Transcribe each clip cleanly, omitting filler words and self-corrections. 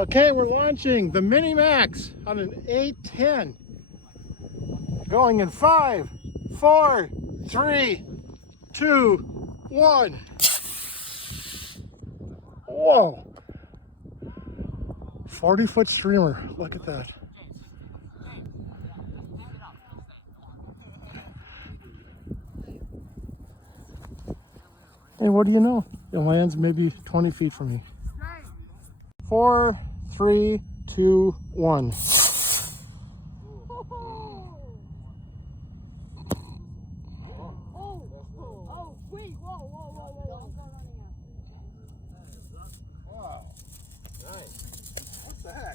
Okay, we're launching the Mini Max on an 810. Going in 5, 4, 3, 2, 1. Whoa. 40-foot streamer. Look at that. And what do you know? It lands maybe 20 feet from me. 4, 3, 2, 1.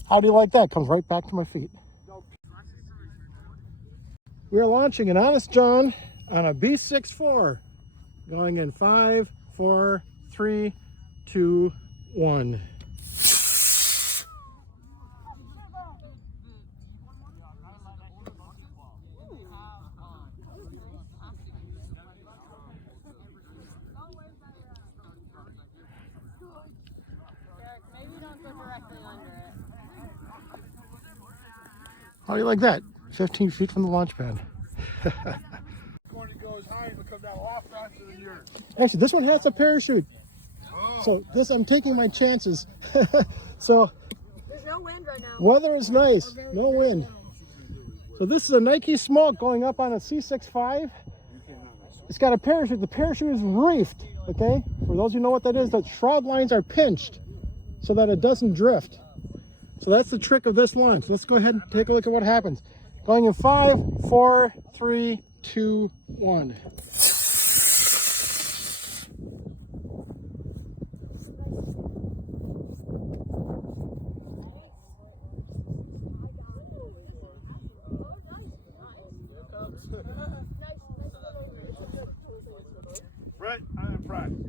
How do you like that? Comes right back to my feet. We're launching an Honest John on a B64. Going in 5, 4, 3, 2, 1. How do you like that? 15 feet from the launch pad. Actually, this one has a parachute. So this, I'm taking my chances. So there's no wind right now. Weather is nice, no wind. So this is a Nike Smoke going up on a C65. It's got a parachute. The parachute is reefed, okay? For those who know what that is, the shroud lines are pinched so that it doesn't drift. So that's the trick of this launch. Let's go ahead and take a look at what happens. Going in 5, 4, 3, 2, 1. Brant, I'm Brant.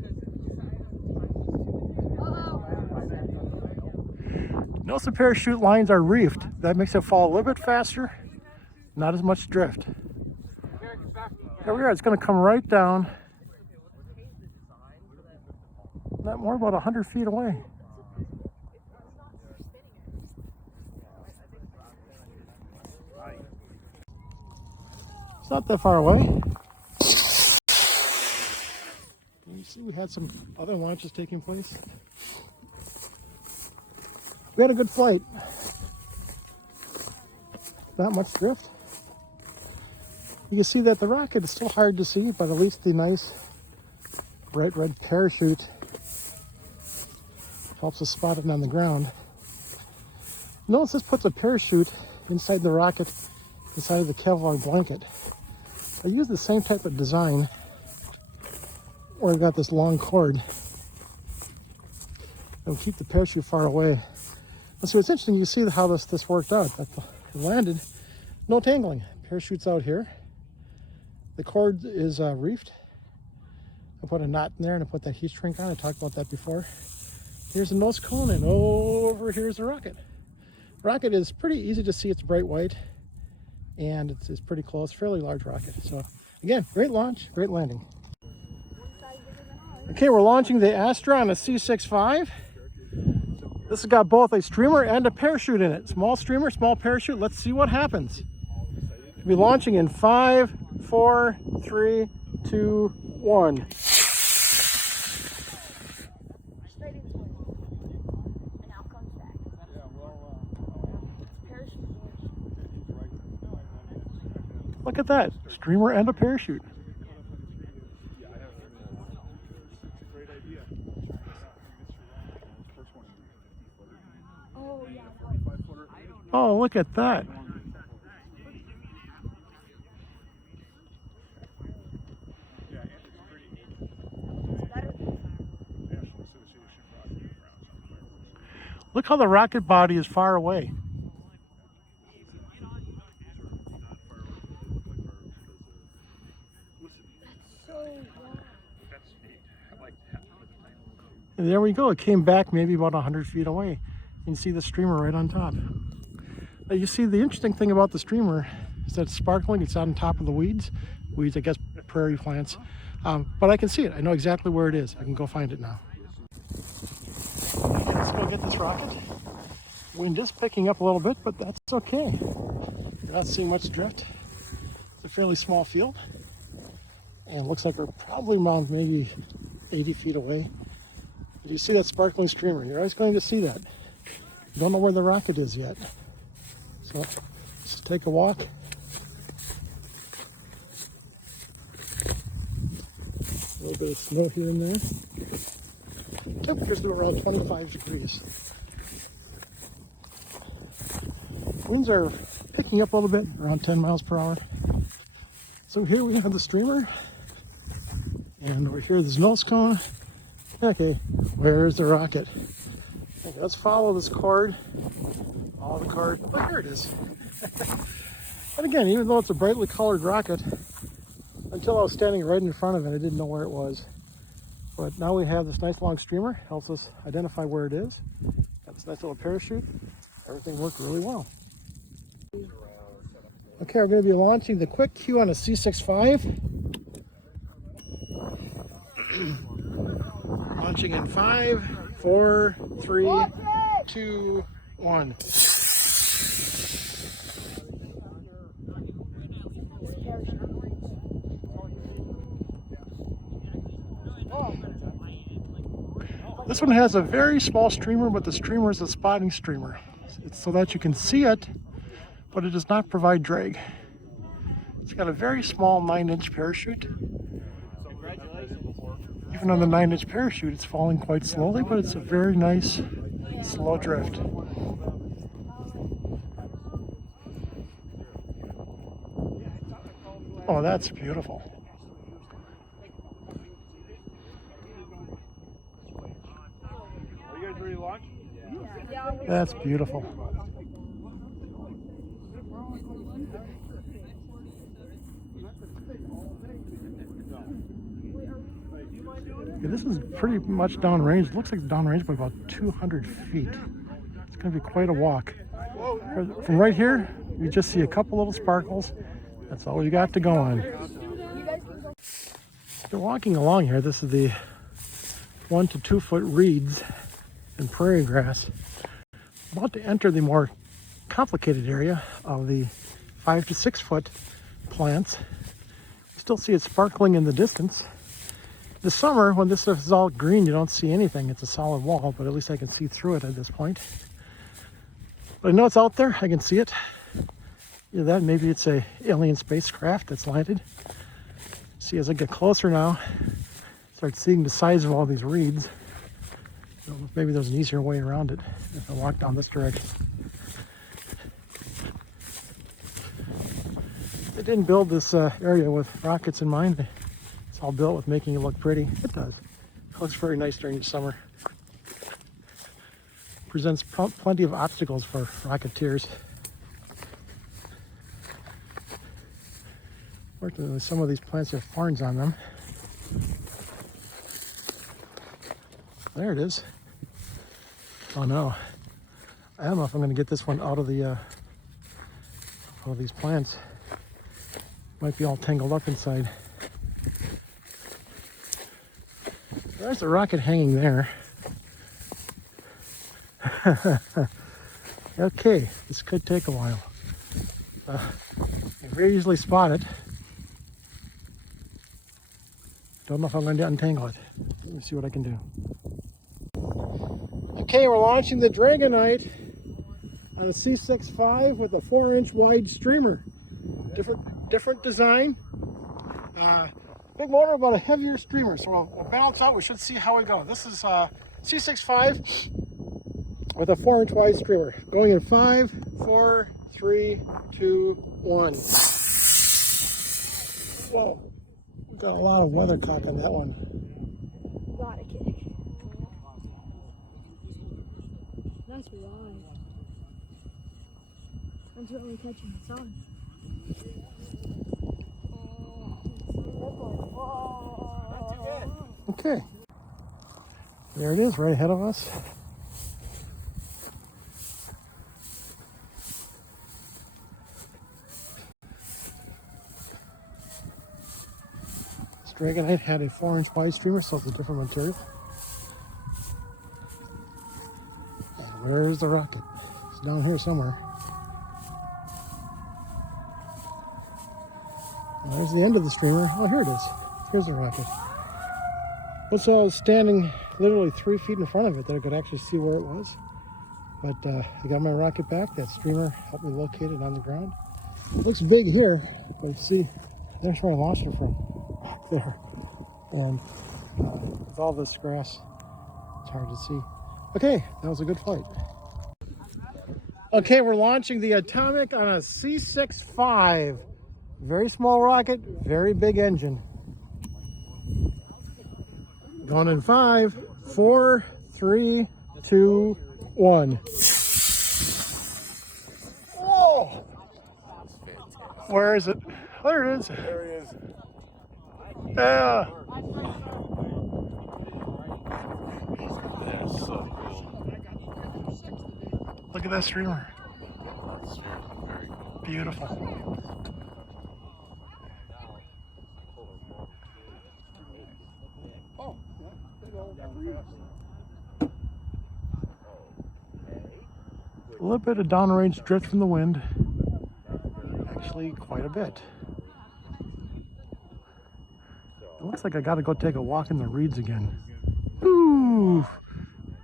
Notice the parachute lines are reefed. That makes it fall a little bit faster, not as much drift. There we are. It's going to come right down. Not more, about 100 feet away. It's not that far away. You see, we had some other launches taking place. We had a good flight. Not much drift. You can see that the rocket is still hard to see, but at least the nice bright red parachute helps us spot it on the ground. Notice this puts a parachute inside the rocket, inside of the Kevlar blanket. I use the same type of design where I've got this long cord. It'll keep the parachute far away. And so it's interesting, you see how this worked out. That it landed, no tangling. Parachute's out here. The cord is reefed. I put a knot in there and I put that heat shrink on. I talked about that before. Here's the nose cone and over here's the rocket. Rocket is pretty easy to see. It's bright white and it's pretty close, fairly large rocket. So again, great launch, great landing. Okay, we're launching the Astra on a C65. This has got both a streamer and a parachute in it. Small streamer, small parachute. Let's see what happens. We'll be launching in 5, 4, 3, 2, 1. Look at that, streamer and a parachute. Oh, look at that. Look how the rocket body is far away. And there we go. It came back maybe about 100 feet away. You can see the streamer right on top. You see, the interesting thing about the streamer is that it's sparkling. It's on top of the weeds. Weeds, I guess, prairie plants. But I can see it. I know exactly where it is. I can go find it now. Okay, let's go get this rocket. Wind is picking up a little bit, but that's okay. You're not seeing much drift. It's a fairly small field. And it looks like we're probably around maybe 80 feet away. If you see that sparkling streamer, you're always going to see that. You don't know where the rocket is yet. So just take a walk. A little bit of snow here and there. Temperatures are around 25 degrees. Winds are picking up a little bit, around 10 miles per hour. So here we have the streamer. And over here there's no cone. Okay, where's the rocket? Okay, let's follow this cord. Follow the cord. Oh, here it is. And again, even though it's a brightly colored rocket, until I was standing right in front of it, I didn't know where it was. But now we have this nice long streamer. Helps us identify where it is. Got this nice little parachute. Everything worked really well. Okay, we're going to be launching the quick Q on a C65. Launching in 5, 4, 3, 2, 1. This one has a very small streamer, but the streamer is a spotting streamer. It's so that you can see it, but it does not provide drag. It's got a very small 9-inch parachute. Even on the 9-inch parachute, it's falling quite slowly, but it's a very nice slow drift. Oh, that's beautiful. Are you guys ready to launch? That's beautiful. Yeah, this is pretty much downrange. It looks like downrange by about 200 feet. It's going to be quite a walk. From right here, you just see a couple little sparkles. That's all we got to go on. You're walking along here. This is the 1 to 2 foot reeds and prairie grass. About to enter the more complicated area of the 5 to 6 foot plants. You still see it sparkling in the distance. This summer, when this is all green, you don't see anything. It's a solid wall, but at least I can see through it at this point. But I know it's out there. I can see it. Either that, maybe it's a alien spacecraft that's landed. See, as I get closer now, start seeing the size of all these reeds. I don't know if maybe there's an easier way around it if I walk down this direction. They didn't build this area with rockets in mind. It's all built with making it look pretty. It does. It looks very nice during the summer. Presents plenty of obstacles for rocketeers. Fortunately, some of these plants have thorns on them. There it is. Oh no. I don't know if I'm going to get this one out of the these plants. Might be all tangled up inside. There's the rocket hanging there. Okay, this could take a while. I very easily spot it. Don't know if I'm going to untangle it. Let me see what I can do. Okay, we're launching the Dragonite on a C65 with a 4-inch wide streamer. Different design. Big motor, but a heavier streamer. So we'll balance out. We should see how we go. This is C65 with a 4-inch wide streamer. Going in 5, 4, 3, 2, 1. Whoa. We've got a lot of weathercock on that one. Lot of kick. Nice ride. I'm certainly catching the sun. Okay. There it is, right ahead of us. This Dragonite had a 4-inch wide streamer, so it's a different material. And where's the rocket? down here somewhere. There's the end of the streamer. Oh, here it is. Here's the rocket. So I was standing literally 3 feet in front of it that I could actually see where it was. But I got my rocket back. That streamer helped me locate it on the ground. It looks big here, but you see, there's where I launched it from, back there. And with all this grass, it's hard to see. Okay, that was a good flight. Okay, we're launching the Atomic on a C65. Very small rocket, very big engine. Going in 5, 4, 3, 2, 1. Whoa! Where is it? There it is. There he is. Yeah. That's so cool. Look at that streamer. That's very cool. Beautiful. A little bit of downrange drift from the wind. Actually, quite a bit. It looks like I got to go take a walk in the reeds again. Ooh,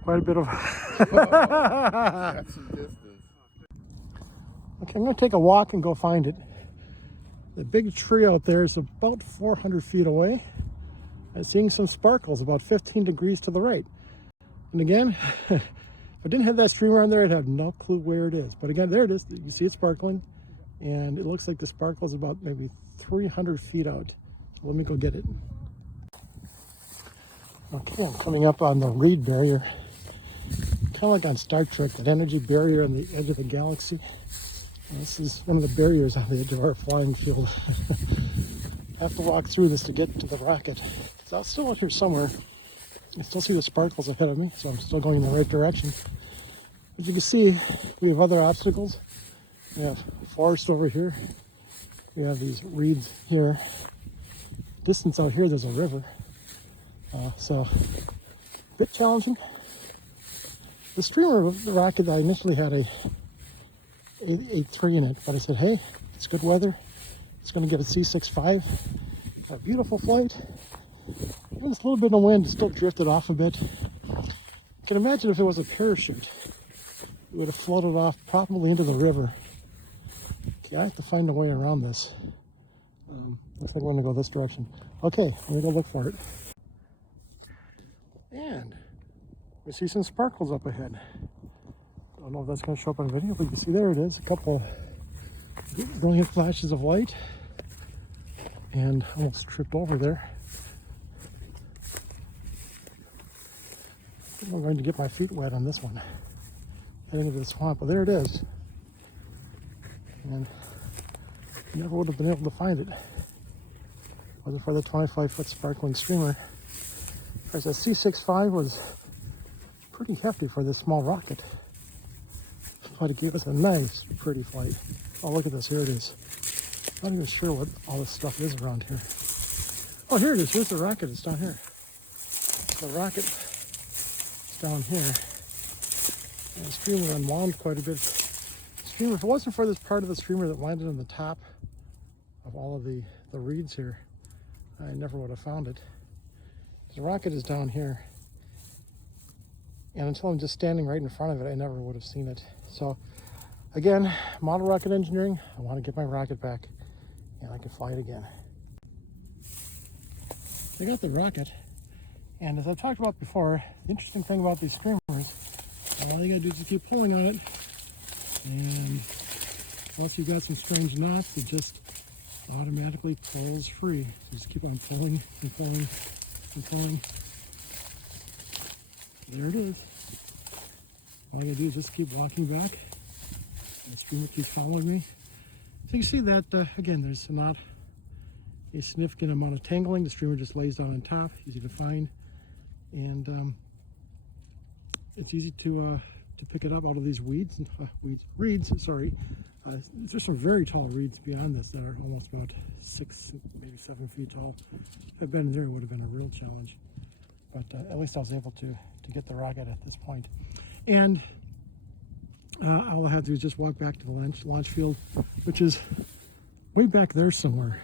quite a bit of. That's some distance. Okay, I'm going to take a walk and go find it. The big tree out there is about 400 feet away. I'm seeing some sparkles about 15 degrees to the right. And again, if I didn't have that streamer on there, I'd have no clue where it is. But again, there it is. You see it sparkling. And it looks like the sparkle is about maybe 300 feet out. So let me go get it. Okay, I'm coming up on the reed barrier. Kind of like on Star Trek, that energy barrier on the edge of the galaxy. This is one of the barriers on the edge of our flying field. I have to walk through this to get to the rocket. So I'm still out here somewhere. I still see the sparkles ahead of me, so I'm still going in the right direction. As you can see, we have other obstacles. We have forest over here. We have these reeds here. Distance out here, there's a river. So, a bit challenging. The streamer the rocket, I initially had a 8.3 in it, but I said, hey, it's good weather. It's going to get a C65. A beautiful flight. There's a little bit of wind, it still drifted off a bit. You can imagine if it was a parachute, it would have floated off probably into the river. Okay, I have to find a way around this. Looks like I'm going to go this direction. Okay, let me go look for it. And we see some sparkles up ahead. Don't know if that's going to show up on video, but you can see there it is. A couple brilliant flashes of light. And almost tripped over there. I'm going to get my feet wet on this one. Heading into the swamp, but there it is. And never would have been able to find it. Wasn't for the 25-foot sparkling streamer. Of course, that C65 was pretty hefty for this small rocket. But it gave us a nice, pretty flight. Oh, look at this. Here it is. Not even sure what all this stuff is around here. Oh, here it is. Here's the rocket. It's down here. The rocket is down here. And the streamer unwound quite a bit. Streamer, if it wasn't for this part of the streamer that landed on the top of all of the reeds here, I never would have found it. The rocket is down here. And until I'm just standing right in front of it, I never would have seen it. So, again, model rocket engineering. I want to get my rocket back and I can fly it again. I got the rocket, and as I've talked about before, the interesting thing about these streamers, all you gotta do is just keep pulling on it, and once you've got some strange knots, it just automatically pulls free. So just keep on pulling and pulling and pulling. There it is. All I gotta do is just keep walking back. The streamer keeps following me. So you can see that, again, there's not a significant amount of tangling. The streamer just lays down on top, easy to find. And it's easy to pick it up out of these reeds, sorry. There's some very tall reeds beyond this that are almost about 6, maybe 7 feet tall. If I'd been in there, it would have been a real challenge. But at least I was able to get the rocket at this point. And all I have to do is just walk back to the launch field, which is way back there somewhere.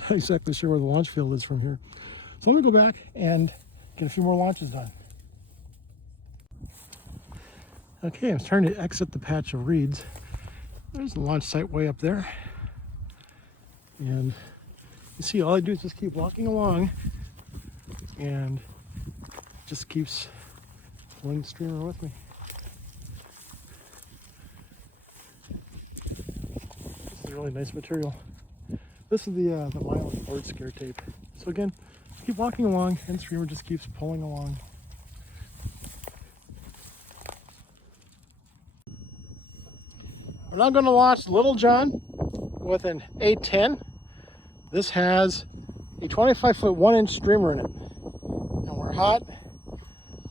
Not exactly sure where the launch field is from here. So let me go back and get a few more launches done. Okay, I'm starting to exit the patch of reeds. There's the launch site way up there. And you see, all I do is just keep walking along and just keeps pulling the streamer with me. This is a really nice material. This is the myelin board scare tape. So again, keep walking along and the streamer just keeps pulling along. We're now going to launch Little John with an A10. This has a 25-foot 1-inch streamer in it. And we're hot.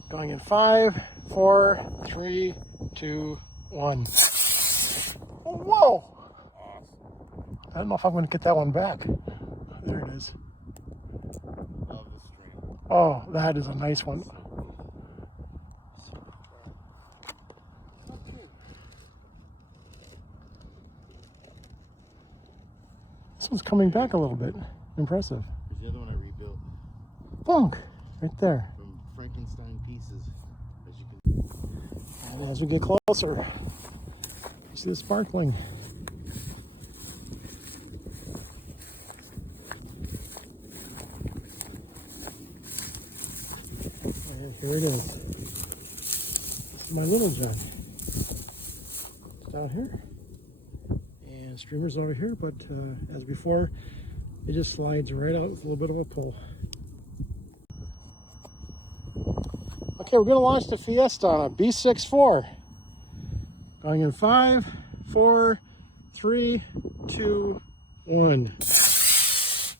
Going in 5, 4, 3, 2, 1. Oh, whoa! I don't know if I'm going to get that one back. There it is. Love the stream. Oh, that is a nice one. This one's coming back a little bit. Impressive. Here's the other one I rebuilt Bonk! Right there. from Frankenstein pieces, as you can. And as we get closer, you see the sparkling. And here it is. This is my Little John. It's down here. And streamer's over here, but as before, it just slides right out with a little bit of a pull. Okay, we're going to launch the Fiesta on a B64. Going in 5, 4, 3, 2, 1. It's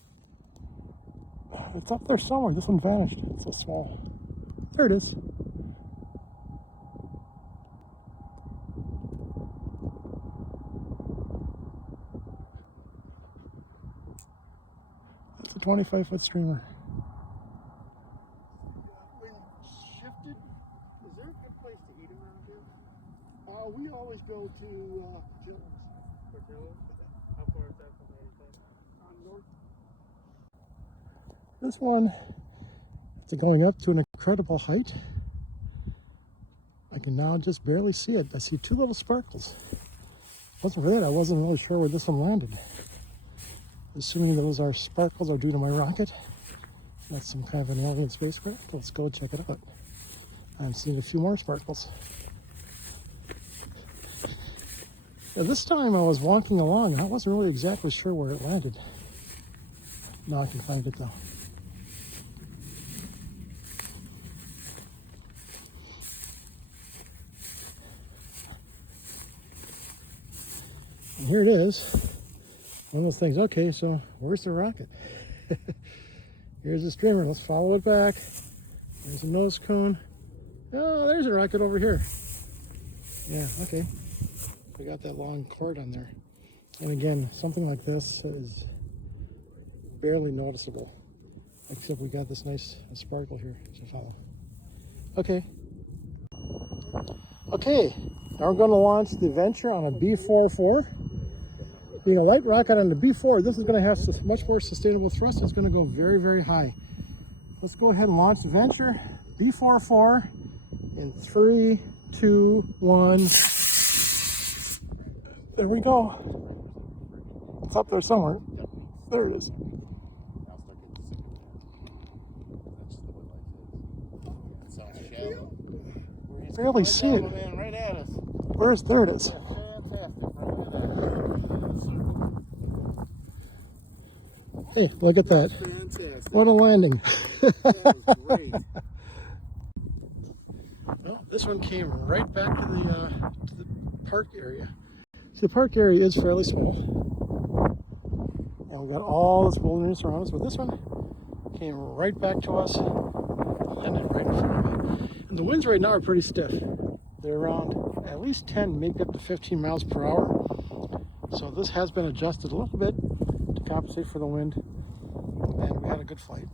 up there somewhere. This one vanished. It's so small. There it is. That's a 25-foot streamer. Shifted. Is there a good place to eat around here? We always go to Jill's. How far is that from anything? North. This one, after going up to an incredible height, I can now just barely see it. I see 2 little sparkles. Wasn't for that, I wasn't really sure where this one landed. Assuming those are sparkles are due to my rocket. That's some kind of an alien spacecraft. Let's go check it out. I'm seeing a few more sparkles. Now, this time I was walking along and I wasn't really exactly sure where it landed. Now I can find it though. And here it is. One of those things. Okay, so where's the rocket? Here's the streamer. Let's follow it back. There's a nose cone. Oh, there's a rocket over here. Yeah, okay. We got that long cord on there. And again, something like this is barely noticeable. Except we got this nice sparkle here to follow. Okay. Okay, now we're going to launch the Venture on a B44. Being a light rocket on the B4, this is going to have much more sustainable thrust. It's going to go very, very high. Let's go ahead and launch the Venture B44 in 3, 2, 1. There we go. It's up there somewhere. There it is. You barely see it. Right at us. Where's there it is? Hey, look at that. Fantastic. What a landing. That was great. Well, this one came right back to the park area. See, the park area is fairly small. And we got all this wilderness around us, but this one came right back to us, landed right in front of me. And the winds right now are pretty stiff. They're around at least 10, maybe up to 15 miles per hour. So this has been adjusted a little bit to compensate for the wind, and we had a good flight.